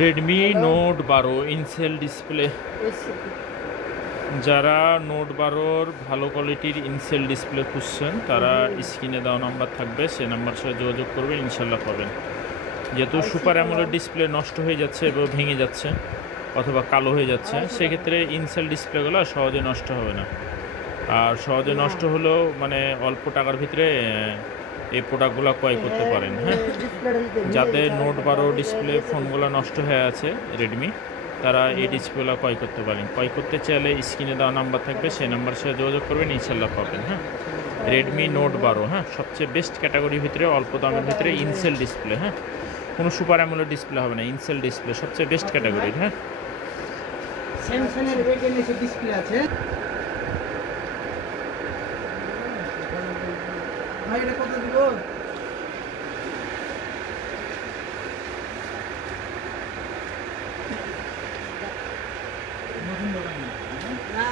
Redmi note 12 in-cell display. যারা note 12-র ভালো কোয়ালিটির ইনসেল ডিসপ্লে খুঁজছেন তারা স্ক্রিনে দেওয়া নাম্বার থাকবে, সে নাম্বার সাথে যোগাযোগ করবেন, ইনশাল্লাহ পাবেন। যেহেতু সুপার অ্যামোলেড ডিসপ্লে নষ্ট হয়ে যাচ্ছে এবং ভেঙে যাচ্ছে অথবা কালো হয়ে যাচ্ছে, সেক্ষেত্রে ইনসেল ডিসপ্লেগুলো সহজে নষ্ট হবে না। আর সহজে নষ্ট হলেও মানে অল্প টাকার ভিতরে এই প্রোডাক্টগুলো ক্রয় করতে পারেন। হ্যাঁ, যাদের নোট 12 ডিসপ্লে ফোনগুলো নষ্ট হয়ে আছে রেডমি, তারা এই ডিসপ্লেগুলো ক্রয় করতে পারেন। ক্রয় করতে চাইলে স্ক্রিনে দেওয়া নাম্বার থাকবে, সেই নাম্বার সাথে যোগাযোগ করবেন, ইনশাল্লাহ পাবেন। হ্যাঁ, রেডমি নোট 12, হ্যাঁ, সবচেয়ে বেস্ট ক্যাটাগরির ভিতরে, অল্প দামের ভিতরে ইনসেল ডিসপ্লে। হ্যাঁ, কোনো সুপার অ্যামোলেড ডিসপ্লে হবে না, ইনসেল ডিসপ্লে সবচেয়ে বেস্ট ক্যাটাগরির। হ্যাঁ, স্যামসাংয়ের ডিসপ্লে আছে ভাই, এটা কত দিব? নতুন দোকান না